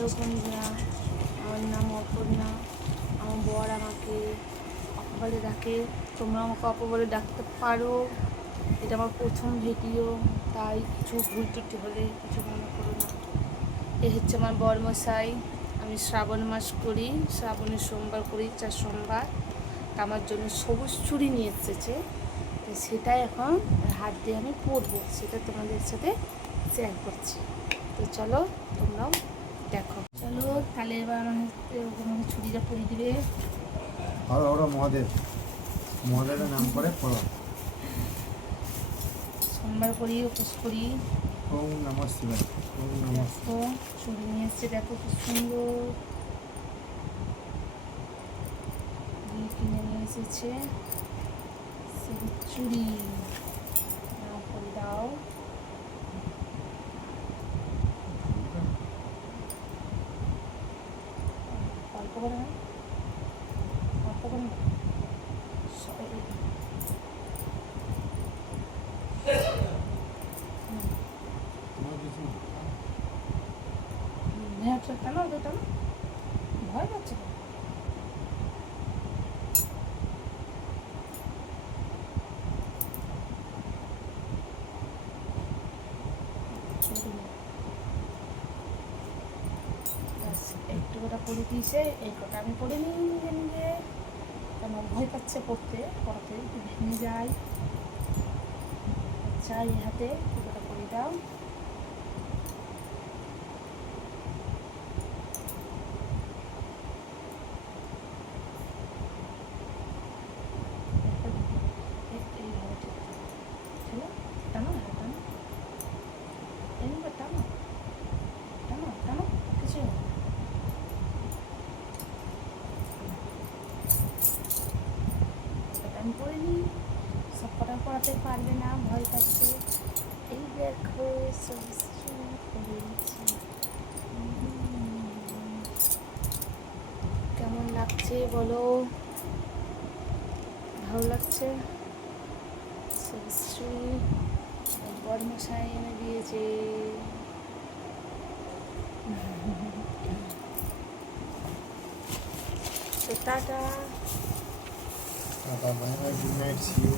Hello বন্ধুরা, আমার নাম অপর্ণা। আমার বর আমাকে অপা বলে ডাকে, তোমরা আমাকে অপা বলে ডাকতে পারো। এটা আমার প্রথম ভিডিও, তাই কিছু ভুল ত্রুটি হলে কিছু মনে করো না। এ হচ্ছে আমার বরমশাই। আমি শ্রাবণ মাস করি, শ্রাবণের সোমবার করি, 4 সোমবার। তা আমার জন্য সবুজ চুড়ি নিয়ে এসেছে, তো সেটাই এখন হাত দিয়ে আমি পরবো, সেটা তোমাদের সাথে শেয়ার করছি। তো চলো তোমরাও দেখো। চলো তাহলে এবার আমার ছুরিটা পরিয়ে দিবে। আর ওরা মহাদেবের নাম করে পড়ো। সোমবার করি, উপোস করি। ওম নমঃ শিবায়। ওম নমঃ। দেখো ছুরি নিয়ে এসছে, দেখো খুব সুন্দর কিনে নিয়ে এসেছে চুড়ি। নাও করে দাও। অল্প করে না, অল্প করে না। হ্যাঁ টানো, ওটা টানো, ভয় পাচ্ছে না। একটু কটা পড়ে দিয়েছে, এই কটা আমি পড়ে নিই নিজে নিজে, কেন ভয় পাচ্ছে পড়তে একটু ভেঙে যায়। আচ্ছা এই হাতে একটু কটা পড়ে দাও। এইভাবে ঠিক ছিল, টানো হ্যাঁ টানো, এইভাবে টানো টানো টানো, কিছু হবে না। এটা আমি পড়ে নিই, সব কটা পড়াতে পারবে না, ভয় পাচ্ছে। এই দেখো সবজি করেছি। কেমন লাগছে বলো, ভালো লাগছে? সবজি বরমশাই এনে দিয়েছে। তো tata. Bye bye, good night, see you.